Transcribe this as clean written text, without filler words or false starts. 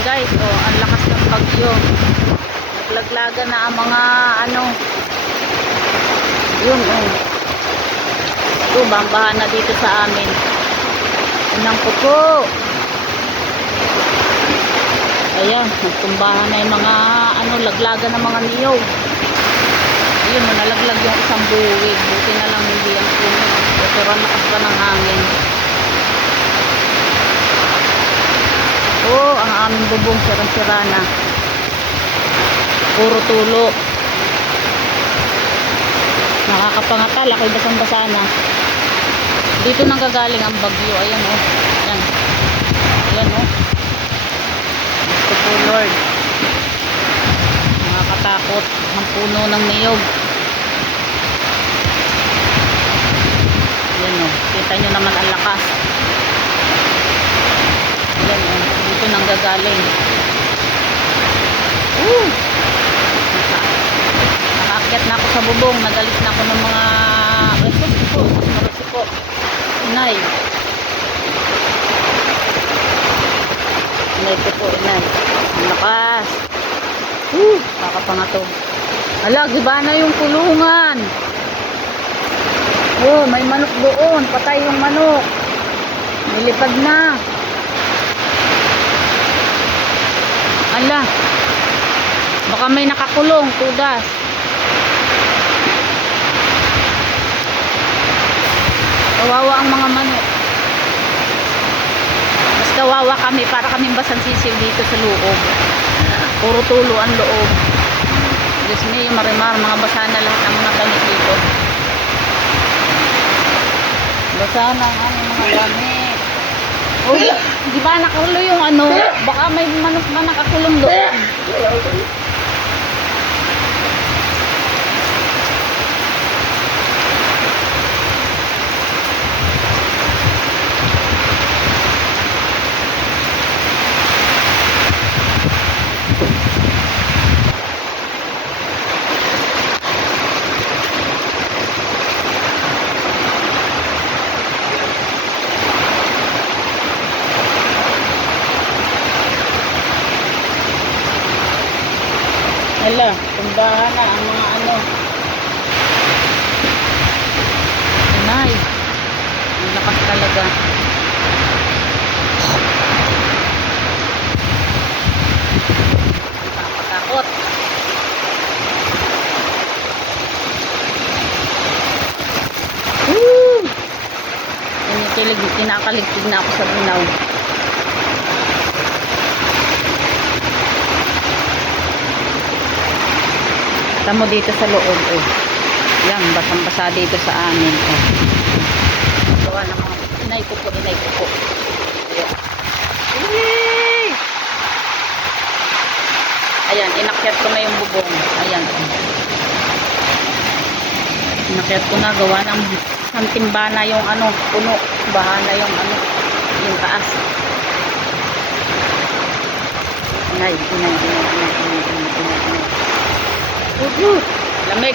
guys. Oh, ang lakas ng bagyo. Naglaglaga na ang mga ano. Yun oh. Ito, bambahan na dito sa amin. Unang pupo. Ayan, nagtumbahan na yung mga ano, laglaga ng mga niyog. Ayun, nalaglag yung isang buwig. Buti na lang hindi ang puno. Pero nakas pa ng hangin. Oh, ang aming bubong sirang-sira na. Puro tulo. Nakakapangata, laki basang-basa na. Dito nanggagaling ang bagyo. Ayan oh. Ayan. Ayan oh. Gusto po Lord. Nakakatakot ang puno ng niyog. Ayan oh. Kita nyo naman ang lakas. Ayan oh. Dito nanggagaling. Nakaakyat na ako sa bubong. Nagalis na ako ng mga marasi po. Inay. Inay ko po, inay. Ang lakas. Kakapangatog. Hala, giba na yung kulungan. Oh, may manok doon. Patay yung manok. Nilipad na. Hala. Baka may nakakulong, tudas. Kawawa ang mga manok. Mas kawawa kami para kaming basang sisiw dito sa loob. Puro tulo ang loob. Diyos me, yung marimar, mga basa na lahat ng mga damit dito. Basa na ang aming mga damit. Uy, di ba nakakulo yung ano? Baka may manok na nakakulong doon. Hala, tumbahan na ang mga ano. Inay. Ang lakas talaga. Nakakatakot. Kinakaligtig na ako sa bunaw. Tamo dito sa loob oh. Yan, basang-basa dito sa amin oh. Gawa ng mga inay ko po. Ayan. Ayan, inakyat ko na yung bubong. Ayan oh. Inakyat ko na, gawa ng timbana yung ano, puno. Bahana yung ano, yung taas. Inay. Lamig.